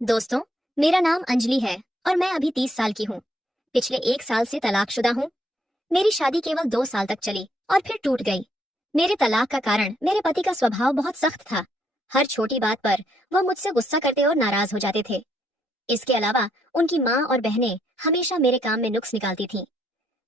दोस्तों, मेरा नाम अंजलि है और मैं अभी 30 साल की हूँ। पिछले 1 साल से तलाकशुदा हूँ। मेरी शादी केवल 2 साल तक चली और फिर टूट गई। मेरे तलाक का कारण मेरे पति का स्वभाव बहुत सख्त था। हर छोटी बात पर वह मुझसे गुस्सा करते और नाराज हो जाते थे। इसके अलावा उनकी माँ और बहनें हमेशा मेरे काम में नुक्स निकालती थीं।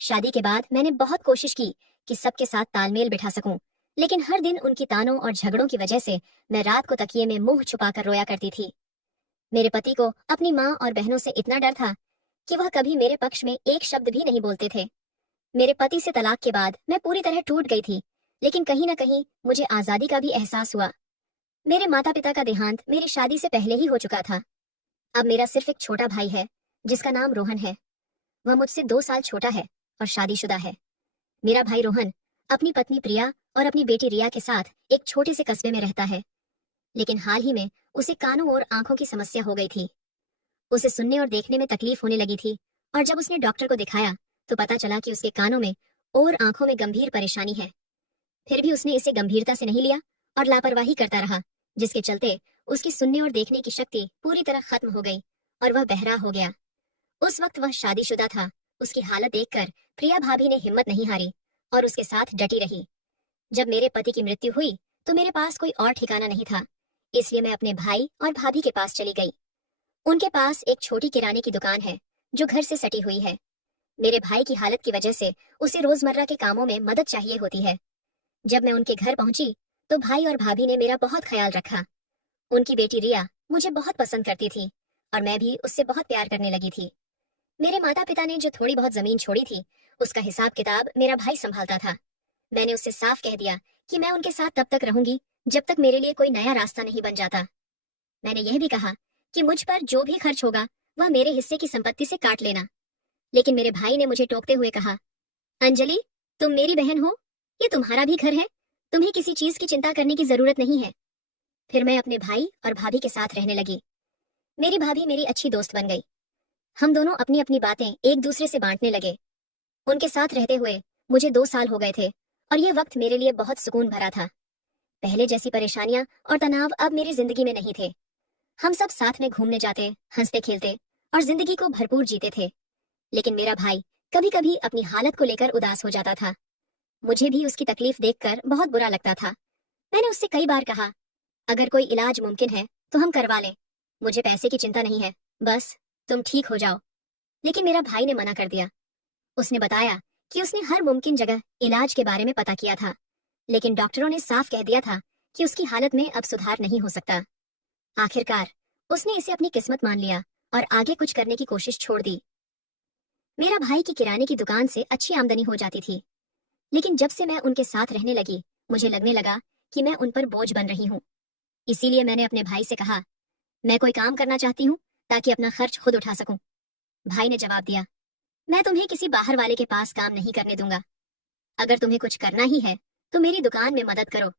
शादी के बाद मैंने बहुत कोशिश की कि सबके साथ तालमेल बिठा सकूं, लेकिन हर दिन उनकी तानों और झगड़ों की वजह से मैं रात को तकिए में मुंह छुपाकर रोया करती थी। मेरे पति को अपनी माँ और बहनों से इतना डर था कि वह कभी मेरे पक्ष में एक शब्द भी नहीं बोलते थे। मेरे पति से तलाक के बाद मैं पूरी तरह टूट गई थी, लेकिन कहीं न कहीं मुझे आजादी का भी एहसास हुआ। मेरे माता पिता का देहांत मेरी शादी से पहले ही हो चुका था। अब मेरा सिर्फ एक छोटा भाई है, जिसका नाम रोहन है। वह मुझसे 2 साल छोटा है और शादीशुदा है। मेरा भाई रोहन अपनी पत्नी प्रिया और अपनी बेटी रिया के साथ एक छोटे से कस्बे में रहता है, लेकिन हाल ही में उसे कानों और आंखों की समस्या हो गई थी। उसे सुनने और देखने में तकलीफ होने लगी थी, और जब उसने डॉक्टर को दिखाया तो पता चला कि उसके कानों में और आंखों में गंभीर परेशानी है। फिर भी उसने इसे गंभीरता से नहीं लिया और लापरवाही करता रहा, जिसके चलते उसकी सुनने और देखने की शक्ति पूरी तरह खत्म हो गई और वह बहरा हो गया। उस वक्त वह शादीशुदा था। उसकी हालत देखकर प्रिया भाभी ने हिम्मत नहीं हारी और उसके साथ डटी रही। जब मेरे पति की मृत्यु हुई तो मेरे पास कोई और ठिकाना नहीं था, इसलिए मैं अपने भाई और भाभी के पास चली गई। उनके पास एक छोटी किराने की दुकान है जो घर से सटी हुई है। मेरे भाई की हालत की वजह से उसे रोजमर्रा के कामों में मदद चाहिए होती है। जब मैं उनके घर पहुंची तो भाई और भाभी ने मेरा बहुत ख्याल रखा। उनकी बेटी रिया मुझे बहुत पसंद करती थी और मैं भी उससे बहुत प्यार करने लगी थी। मेरे माता पिता ने जो थोड़ी बहुत जमीन छोड़ी थी, उसका हिसाब किताब मेरा भाई संभालता था। मैंने उससे साफ कह दिया कि मैं उनके साथ तब तक रहूंगी जब तक मेरे लिए कोई नया रास्ता नहीं बन जाता। मैंने यह भी कहा कि मुझ पर जो भी खर्च होगा वह मेरे हिस्से की संपत्ति से काट लेना। लेकिन मेरे भाई ने मुझे टोकते हुए कहा, अंजलि, तुम मेरी बहन हो, ये तुम्हारा भी घर है, तुम्हें किसी चीज की चिंता करने की जरूरत नहीं है। फिर मैं अपने भाई और भाभी के साथ रहने लगी। मेरी भाभी मेरी अच्छी दोस्त बन गई। हम दोनों अपनी अपनी बातें एक दूसरे से बांटने लगे। उनके साथ रहते हुए मुझे 2 साल हो गए थे और यह वक्त मेरे लिए बहुत सुकून भरा था। पहले जैसी परेशानियां और तनाव अब मेरी जिंदगी में नहीं थे। हम सब साथ में घूमने जाते, हंसते खेलते और जिंदगी को भरपूर जीते थे। लेकिन मेरा भाई कभी कभी अपनी हालत को लेकर उदास हो जाता था। मुझे भी उसकी तकलीफ देखकर बहुत बुरा लगता था। मैंने उससे कई बार कहा, अगर कोई इलाज मुमकिन है तो हम करवा लें। मुझे पैसे की चिंता नहीं है, बस तुम ठीक हो जाओ। लेकिन मेरा भाई ने मना कर दिया। उसने बताया कि उसने हर मुमकिन जगह इलाज के बारे में पता किया था, लेकिन डॉक्टरों ने साफ कह दिया था कि उसकी हालत में अब सुधार नहीं हो सकता। आखिरकार उसने इसे अपनी किस्मत मान लिया और आगे कुछ करने की कोशिश छोड़ दी। मेरा भाई की किराने की दुकान से अच्छी आमदनी हो जाती थी, लेकिन जब से मैं उनके साथ रहने लगी मुझे लगने लगा कि मैं उन पर बोझ बन रही हूँ। इसीलिए मैंने अपने भाई से कहा, मैं कोई काम करना चाहती हूँ ताकि अपना खर्च खुद उठा सकूं। भाई ने जवाब दिया, मैं तुम्हें किसी बाहर वाले के पास काम नहीं करने दूंगा। अगर तुम्हें कुछ करना ही है तो मेरी दुकान में मदद करो।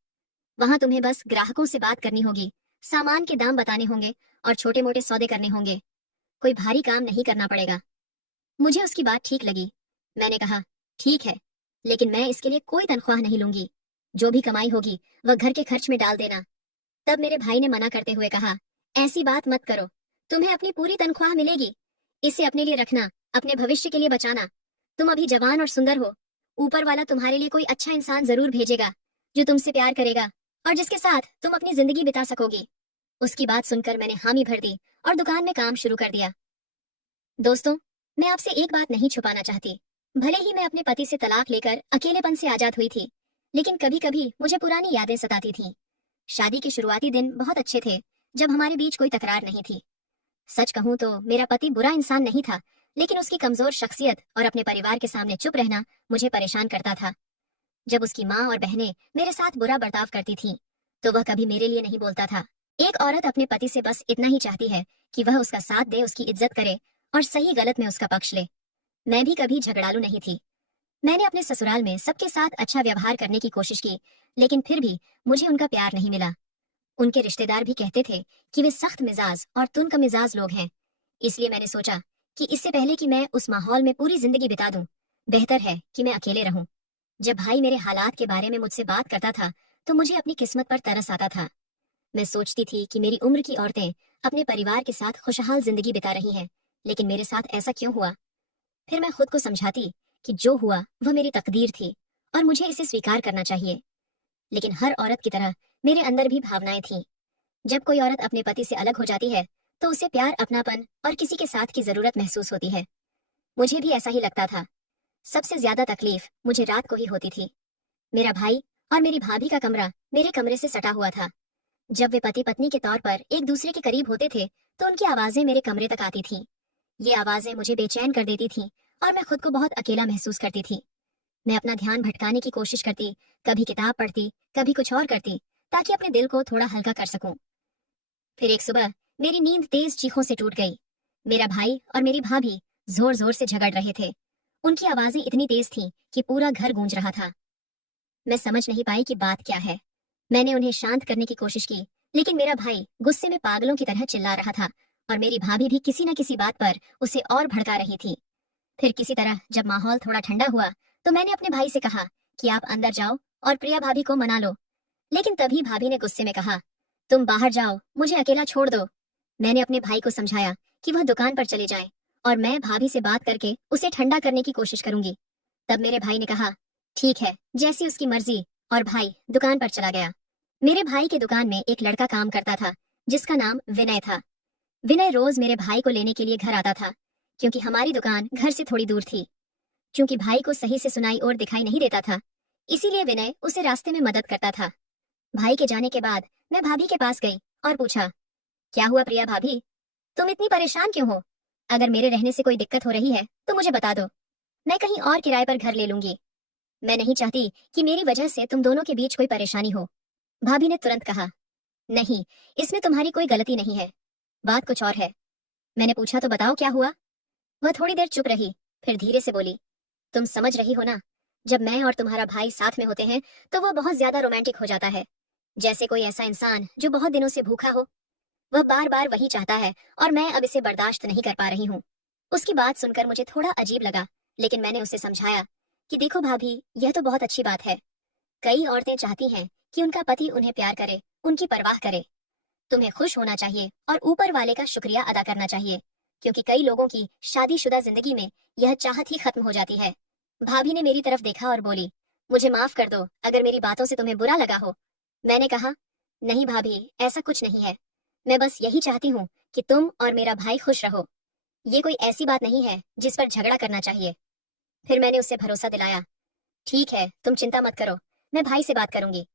वहां तुम्हें बस ग्राहकों से बात करनी होगी, सामान के दाम बताने होंगे और छोटे मोटे सौदे करने होंगे। कोई भारी काम नहीं करना पड़ेगा। मुझे उसकी बात ठीक लगी। मैंने कहा, ठीक है, लेकिन मैं इसके लिए कोई तनख्वाह नहीं लूंगी। जो भी कमाई होगी वह घर के खर्च में डाल देना। तब मेरे भाई ने मना करते हुए कहा, ऐसी बात मत करो, तुम्हें अपनी पूरी तनख्वाह मिलेगी। इसे अपने लिए रखना, अपने भविष्य के लिए बचाना। तुम अभी जवान और सुंदर हो, ऊपर वाला तुम्हारे लिए कोई अच्छा इंसान जरूर भेजेगा जो तुमसे प्यार करेगा और जिसके साथ तुम अपनी जिंदगी बिता सकोगी। उसकी बात सुनकर मैंने हामी भर दी और दुकान में काम शुरू कर दिया। दोस्तों, मैं आपसे एक बात नहीं छुपाना चाहती। भले ही मैं अपने पति से तलाक लेकर अकेलेपन से आजाद हुई थी, लेकिन कभी कभी मुझे पुरानी यादें सताती थीं। शादी के शुरुआती दिन बहुत अच्छे थे, जब हमारे बीच कोई तकरार नहीं थी। सच कहूं तो मेरा पति बुरा इंसान नहीं था, लेकिन उसकी कमजोर शख्सियत और अपने परिवार के सामने चुप रहना मुझे परेशान करता था। जब उसकी माँ और बहनें मेरे साथ बुरा बर्ताव करती थीं, तो वह कभी मेरे लिए नहीं बोलता था। एक औरत अपने पति से बस इतना ही चाहती है कि वह उसका साथ दे, उसकी इज्जत करे और सही गलत में उसका पक्ष ले। मैं भी कभी झगड़ालू नहीं थी। मैंने अपने ससुराल में सबके साथ अच्छा व्यवहार करने की कोशिश की, लेकिन फिर भी मुझे उनका प्यार नहीं मिला। उनके रिश्तेदार भी कहते थे कि वे सख्त मिजाज और तुनक मिजाज लोग हैं। इसलिए मैंने सोचा कि इससे पहले कि मैं उस माहौल में पूरी जिंदगी बिता दूं, बेहतर है कि मैं अकेले रहूं। जब भाई मेरे हालात के बारे में मुझसे बात करता था तो मुझे अपनी किस्मत पर तरस आता था। मैं सोचती थी कि मेरी उम्र की औरतें अपने परिवार के साथ खुशहाल जिंदगी बिता रही हैं, लेकिन मेरे साथ ऐसा क्यों हुआ? फिर मैं खुद को समझाती कि जो हुआ वह मेरी तकदीर थी और मुझे इसे स्वीकार करना चाहिए। लेकिन हर औरत की तरह मेरे अंदर भी भावनाएं थीं। जब कोई औरत अपने पति से अलग हो जाती है तो उसे प्यार, अपनापन और किसी के साथ की जरूरत महसूस होती है। मुझे भी ऐसा ही लगता था। सबसे ज्यादा तकलीफ मुझे रात को ही होती थी। मेरा भाई और मेरी भाभी का कमरा मेरे कमरे से सटा हुआ था। जब वे पति पत्नी के तौर पर एक दूसरे के करीब होते थे तो उनकी आवाजें मेरे कमरे तक आती थीं। ये आवाजें मुझे बेचैन कर देती थीं और मैं खुद को बहुत अकेला महसूस करती थी। मैं अपना ध्यान भटकाने की कोशिश करती, कभी किताब पढ़ती, कभी कुछ और करती, ताकि अपने दिल को थोड़ा हल्का कर सकूं। फिर एक सुबह मेरी नींद तेज चीखों से टूट गई। मेरा भाई और मेरी भाभी जोर जोर से झगड़ रहे थे। उनकी आवाजें इतनी तेज थीं कि पूरा घर गूंज रहा था। मैं समझ नहीं पाई कि बात क्या है। मैंने उन्हें शांत करने की कोशिश की, लेकिन मेरा भाई गुस्से में पागलों की तरह चिल्ला रहा था और मेरी भाभी भी किसी न किसी बात पर उसे और भड़का रही थी। फिर किसी तरह जब माहौल थोड़ा ठंडा हुआ तो मैंने अपने भाई से कहा कि आप अंदर जाओ और प्रिया भाभी को मना लो। लेकिन तभी भाभी ने गुस्से में कहा, तुम बाहर जाओ, मुझे अकेला छोड़ दो। मैंने अपने भाई को समझाया कि वह दुकान पर चले जाए और मैं भाभी से बात करके उसे ठंडा करने की कोशिश करूंगी। तब मेरे भाई ने कहा, ठीक है, जैसी उसकी मर्जी, और भाई दुकान पर चला गया। मेरे भाई की दुकान में एक लड़का काम करता था जिसका नाम विनय था। विनय रोज मेरे भाई को लेने के लिए घर आता था, क्योंकि हमारी दुकान घर से थोड़ी दूर थी। क्योंकि भाई को सही से सुनाई और दिखाई नहीं देता था, इसीलिए विनय उसे रास्ते में मदद करता था। भाई के जाने के बाद मैं भाभी के पास गई और पूछा, क्या हुआ प्रिया भाभी, तुम इतनी परेशान क्यों हो? अगर मेरे रहने से कोई दिक्कत हो रही है तो मुझे बता दो, मैं कहीं और किराए पर घर ले लूंगी। मैं नहीं चाहती कि मेरी वजह से तुम दोनों के बीच कोई परेशानी हो। भाभी ने तुरंत कहा, नहीं, इसमें तुम्हारी कोई गलती नहीं है, बात कुछ और है। मैंने पूछा, तो बताओ क्या हुआ? वह थोड़ी देर चुप रही, फिर धीरे से बोली, तुम समझ रही हो ना, जब मैं और तुम्हारा भाई साथ में होते हैं तो वह बहुत ज्यादा रोमांटिक हो जाता है, जैसे कोई ऐसा इंसान जो बहुत दिनों से भूखा हो। वह बार बार वही चाहता है और मैं अब इसे बर्दाश्त नहीं कर पा रही हूँ। उसकी बात सुनकर मुझे थोड़ा अजीब लगा, लेकिन मैंने उसे समझाया कि देखो भाभी, यह तो बहुत अच्छी बात है। कई औरतें चाहती हैं कि उनका पति उन्हें प्यार करे, उनकी परवाह करे। तुम्हें खुश होना चाहिए और ऊपर वाले का शुक्रिया अदा करना चाहिए, क्योंकि कई लोगों की शादीशुदा जिंदगी में यह चाहत ही खत्म हो जाती है। भाभी ने मेरी तरफ देखा और बोली, मुझे माफ कर दो अगर मेरी बातों से तुम्हें बुरा लगा हो। मैंने कहा, नहीं भाभी, ऐसा कुछ नहीं है, मैं बस यही चाहती हूँ कि तुम और मेरा भाई खुश रहो। ये कोई ऐसी बात नहीं है जिस पर झगड़ा करना चाहिए। फिर मैंने उसे भरोसा दिलाया, ठीक है, तुम चिंता मत करो, मैं भाई से बात करूंगी।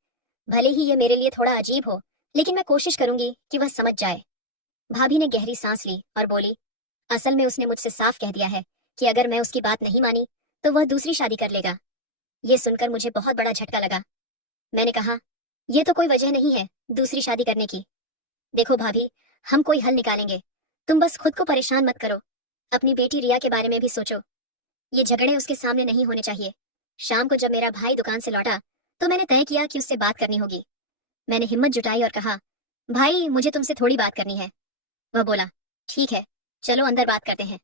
भले ही ये मेरे लिए थोड़ा अजीब हो, लेकिन मैं कोशिश करूंगी कि वह समझ जाए। भाभी ने गहरी सांस ली और बोली, असल में उसने मुझसे साफ कह दिया है कि अगर मैं उसकी बात नहीं मानी तो वह दूसरी शादी कर लेगा। ये सुनकर मुझे बहुत बड़ा झटका लगा। मैंने कहा, यह तो कोई वजह नहीं है दूसरी शादी करने की। देखो भाभी, हम कोई हल निकालेंगे, तुम बस खुद को परेशान मत करो। अपनी बेटी रिया के बारे में भी सोचो। ये झगड़े उसके सामने नहीं होने चाहिए। शाम को जब मेरा भाई दुकान से लौटा तो मैंने तय किया कि उससे बात करनी होगी। मैंने हिम्मत जुटाई और कहा, भाई, मुझे तुमसे थोड़ी बात करनी है। वह बोला, ठीक है, चलो अंदर बात करते हैं।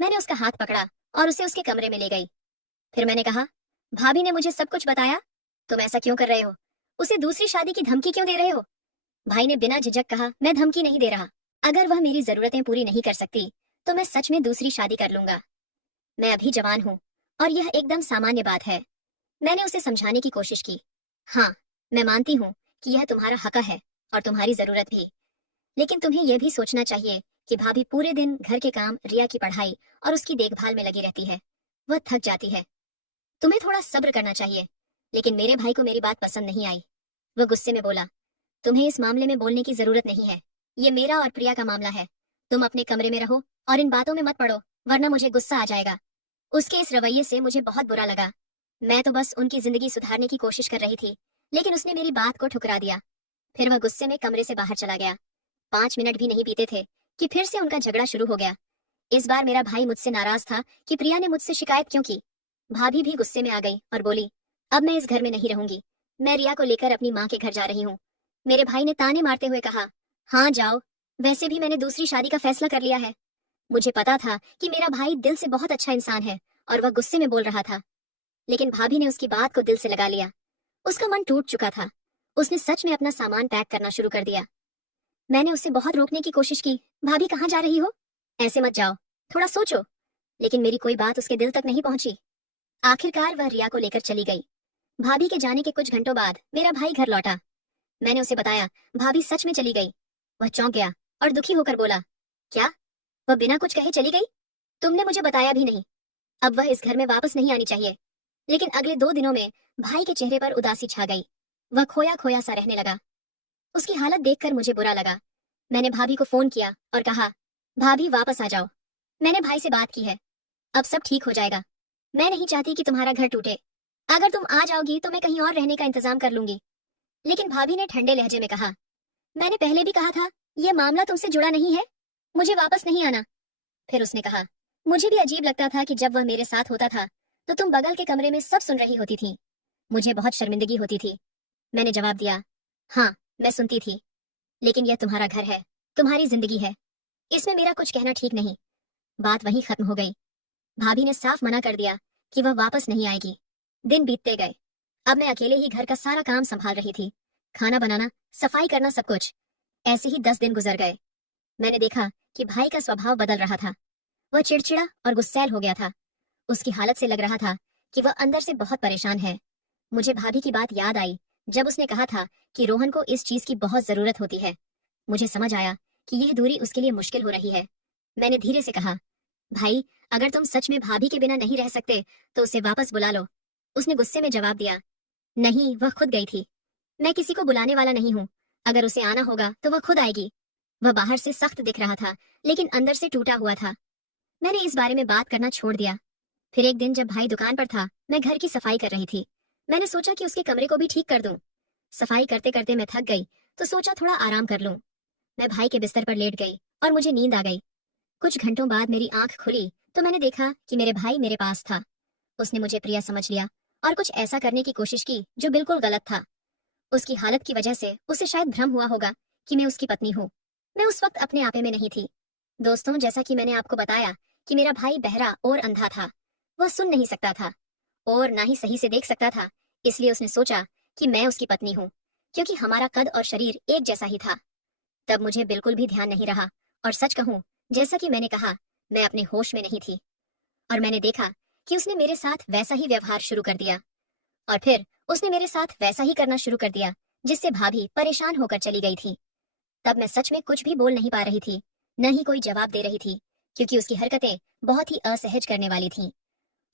मैंने उसका हाथ पकड़ा और उसे उसके कमरे में ले गई। फिर मैंने कहा, भाभी ने मुझे सब कुछ बताया, तुम ऐसा क्यों कर रहे हो? उसे दूसरी शादी की धमकी क्यों दे रहे हो? भाई ने बिना झिझक कहा, मैं धमकी नहीं दे रहा। अगर वह मेरी जरूरतें पूरी नहीं कर सकती तो मैं सच में दूसरी शादी कर लूंगा। मैं अभी जवान हूँ और यह एकदम सामान्य बात है। मैंने उसे समझाने की कोशिश की। हाँ, मैं मानती हूँ कि यह तुम्हारा हक है और तुम्हारी जरूरत भी, लेकिन तुम्हें यह भी सोचना चाहिए कि भाभी पूरे दिन घर के काम, रिया की पढ़ाई और उसकी देखभाल में लगी रहती है। वह थक जाती है। तुम्हें थोड़ा सब्र करना चाहिए। लेकिन मेरे भाई को मेरी बात पसंद नहीं आई। वह गुस्से में बोला, तुम्हें इस मामले में बोलने की जरूरत नहीं है, ये मेरा और प्रिया का मामला है। तुम अपने कमरे में रहो और इन बातों में मत पड़ो, वरना मुझे गुस्सा आ जाएगा। उसके इस रवैये से मुझे बहुत बुरा लगा। मैं तो बस उनकी जिंदगी सुधारने की कोशिश कर रही थी, लेकिन उसने मेरी बात को ठुकरा दिया। फिर वह गुस्से में कमरे से बाहर चला गया। 5 मिनट भी नहीं बीते थे कि फिर से उनका झगड़ा शुरू हो गया। इस बार मेरा भाई मुझसे नाराज था कि प्रिया ने मुझसे शिकायत क्यों की। भाभी भी गुस्से में आ गई और बोली, अब मैं इस घर में नहीं रहूंगी, मैं रिया को लेकर अपनी माँ के घर जा रही हूँ। मेरे भाई ने ताने मारते हुए कहा, हाँ जाओ, वैसे भी मैंने दूसरी शादी का फैसला कर लिया है। मुझे पता था कि मेरा भाई दिल से बहुत अच्छा इंसान है और वह गुस्से में बोल रहा था, लेकिन भाभी ने उसकी बात को दिल से लगा लिया। उसका मन टूट चुका था। उसने सच में अपना सामान पैक करना शुरू कर दिया। मैंने उसे बहुत रोकने की कोशिश की। भाभी कहाँ जा रही हो? ऐसे मत जाओ, थोड़ा सोचो। लेकिन मेरी कोई बात उसके दिल तक नहीं पहुंची। आखिरकार वह रिया को लेकर चली गई। भाभी के जाने के कुछ घंटों बाद मेरा भाई घर लौटा। मैंने उसे बताया, भाभी सच में चली गई। वह चौंक गया और दुखी होकर बोला, क्या? वह बिना कुछ कहे चली गई? तुमने मुझे बताया भी नहीं। अब वह इस घर में वापस नहीं आनी चाहिए। लेकिन अगले 2 दिनों में भाई के चेहरे पर उदासी छा गई। वह खोया खोया सा रहने लगा। उसकी हालत देखकर मुझे बुरा लगा। मैंने भाभी को फोन किया और कहा, भाभी वापस आ जाओ। मैंने भाई से बात की है, अब सब ठीक हो जाएगा। मैं नहीं चाहती कि तुम्हारा घर टूटे। अगर तुम आ जाओगी तो मैं कहीं और रहने का इंतजाम कर लूंगी। लेकिन भाभी ने ठंडे लहजे में कहा, मैंने पहले भी कहा था, यह मामला तुमसे जुड़ा नहीं है, मुझे वापस नहीं आना। फिर उसने कहा, मुझे भी अजीब लगता था कि जब वह मेरे साथ होता था तो तुम बगल के कमरे में सब सुन रही होती थी। मुझे बहुत शर्मिंदगी होती थी। मैंने जवाब दिया, हाँ मैं सुनती थी, लेकिन यह तुम्हारा घर है, तुम्हारी जिंदगी है, इसमें मेरा कुछ कहना ठीक नहीं। बात वहीं खत्म हो गई। भाभी ने साफ मना कर दिया कि वह वापस नहीं आएगी। दिन बीतते गए। अब मैं अकेले ही घर का सारा काम संभाल रही थी, खाना बनाना, सफाई करना, सब कुछ। ऐसे ही 10 दिन गुजर गए। मैंने देखा कि भाई का स्वभाव बदल रहा था। वह चिड़चिड़ा और गुस्सैल हो गया था। उसकी हालत से लग रहा था कि वह अंदर से बहुत परेशान है। मुझे भाभी की बात याद आई जब उसने कहा था कि रोहन को इस चीज की बहुत जरूरत होती है। मुझे समझ आया कि यह दूरी उसके लिए मुश्किल हो रही है। मैंने धीरे से कहा, भाई अगर तुम सच में भाभी के बिना नहीं रह सकते तो उसे वापस बुला लो। उसने गुस्से में जवाब दिया, नहीं, वह खुद गई थी। मैं किसी को बुलाने वाला नहीं हूँ। अगर उसे आना होगा तो वह खुद आएगी। वह बाहर से सख्त दिख रहा था, लेकिन अंदर से टूटा हुआ था। मैंने इस बारे में बात करना छोड़ दिया। फिर एक दिन जब भाई दुकान पर था, मैं घर की सफाई कर रही थी। मैंने सोचा कि उसके कमरे को भी ठीक कर दूं। सफाई करते करते मैं थक गई तो सोचा थोड़ा आराम कर लूं। मैं भाई के बिस्तर पर लेट गई और मुझे नींद आ गई। कुछ घंटों बाद मेरी आंख खुली तो मैंने देखा कि मेरे भाई मेरे पास था। उसने मुझे प्रिया समझ लिया और कुछ ऐसा करने की कोशिश की जो बिल्कुल गलत था। उसकी हालत की वजह से उसे शायद भ्रम हुआ होगा कि मैं उसकी पत्नी हूँ। मैं उस वक्त अपने आपे में नहीं थी। दोस्तों, जैसा कि मैंने आपको बताया कि मेरा भाई बहरा और अंधा था। वह सुन नहीं सकता था और ना ही सही से देख सकता था। इसलिए उसने सोचा कि मैं उसकी पत्नी हूँ, क्योंकि हमारा कद और शरीर एक जैसा ही था। तब मुझे बिल्कुल भी ध्यान नहीं रहा और सच कहूँ, जैसा कि मैंने कहा, मैं अपने होश में नहीं थी। और मैंने देखा कि उसने मेरे साथ वैसा ही व्यवहार शुरू कर दिया और फिर उसने मेरे साथ वैसा ही करना शुरू कर दिया जिससे भाभी परेशान होकर चली गई थी। तब मैं सच में कुछ भी बोल नहीं पा रही थी, न ही कोई जवाब दे रही थी, क्योंकि उसकी हरकतें बहुत ही असहज करने वाली थीं।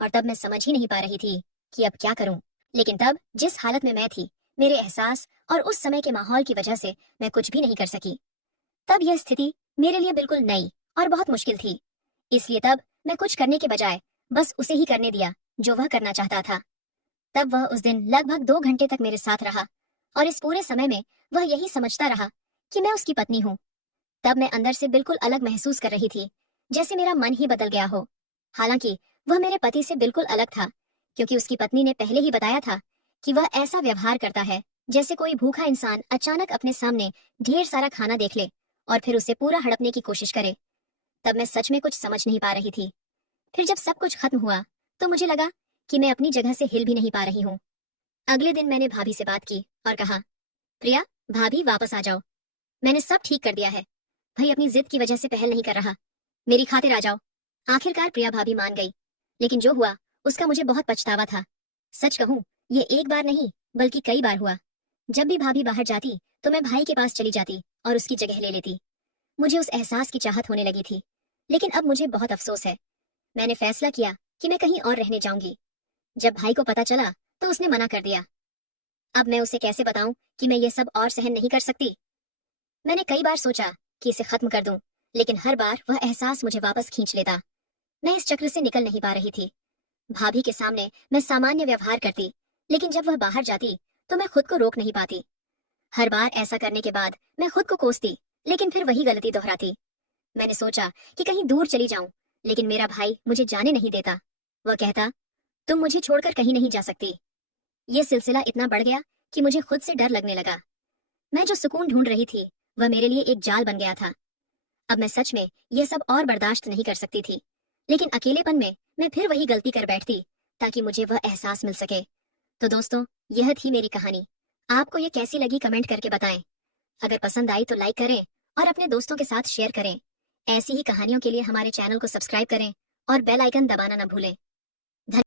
और तब मैं समझ ही नहीं पा रही थी कि अब क्या करूं। लेकिन तब जिस हालत में मैं थी, मेरे एहसास और उस समय के माहौल की वजह से मैं कुछ भी नहीं कर सकी। तब यह स्थिति मेरे लिए बिल्कुल नई और बहुत मुश्किल थी। इसलिए तब मैं कुछ करने के बजाय बस उसे ही करने दिया जो वह करना चाहता था। तब वह उस दिन लगभग 2 घंटे तक मेरे साथ रहा और इस पूरे समय में वह यही समझता रहा कि मैं उसकी पत्नी हूँ। तब मैं अंदर से बिल्कुल अलग महसूस कर रही थी, जैसे मेरा मन ही बदल गया हो। हालांकि वह मेरे पति से बिल्कुल अलग था, क्योंकि उसकी पत्नी ने पहले ही बताया था कि वह ऐसा व्यवहार करता है जैसे कोई भूखा इंसान अचानक अपने सामने ढेर सारा खाना देख ले और फिर उसे पूरा हड़पने की कोशिश करे। तब मैं सच में कुछ समझ नहीं पा रही थी। फिर जब सब कुछ खत्म हुआ तो मुझे लगा कि मैं अपनी जगह से हिल भी नहीं पा रही हूँ। अगले दिन मैंने भाभी से बात की और कहा, प्रिया, भाभी वापस आ जाओ। मैंने सब ठीक कर दिया है। भाई अपनी जिद की वजह से पहल नहीं कर रहा, मेरी खातिर आ जाओ। आखिरकार प्रिया भाभी मान गई, लेकिन जो हुआ उसका मुझे बहुत पछतावा था। सच कहूँ, ये एक बार नहीं बल्कि कई बार हुआ। जब भी भाभी बाहर जाती तो मैं भाई के पास चली जाती और उसकी जगह ले लेती। मुझे उस एहसास की चाहत होने लगी थी, लेकिन अब मुझे बहुत अफसोस है। मैंने फैसला किया कि मैं कहीं और रहने जाऊंगी। जब भाई को पता चला तो उसने मना कर दिया। अब मैं उसे कैसे बताऊं कि मैं ये सब और सहन नहीं कर सकती। मैंने कई बार सोचा कि इसे खत्म कर दूं, लेकिन हर बार वह एहसास मुझे वापस खींच लेता। मैं इस चक्र से निकल नहीं पा रही थी। भाभी के सामने मैं सामान्य व्यवहार करती, लेकिन जब वह बाहर जाती तो मैं खुद को रोक नहीं पाती। हर बार ऐसा करने के बाद मैं खुद को कोसती, लेकिन फिर वही गलती दोहराती। मैंने सोचा कि कहीं दूर चली जाऊं, लेकिन मेरा भाई मुझे जाने नहीं देता। वह कहता, तुम मुझे छोड़कर कहीं नहीं जा सकती। ये सिलसिला इतना बढ़ गया कि मुझे खुद से डर लगने लगा। मैं जो सुकून ढूंढ रही थी वह मेरे लिए एक जाल बन गया था। अब मैं सच में यह सब और बर्दाश्त नहीं कर सकती थी, लेकिन अकेलेपन में मैं फिर वही गलती कर बैठती ताकि मुझे वह एहसास मिल सके। तो दोस्तों, यह थी मेरी कहानी। आपको ये कैसी लगी कमेंट करके बताएं। अगर पसंद आई तो लाइक करें और अपने दोस्तों के साथ शेयर करें। ऐसी ही कहानियों के लिए हमारे चैनल को सब्सक्राइब करें और बेल आइकन दबाना न भूलें।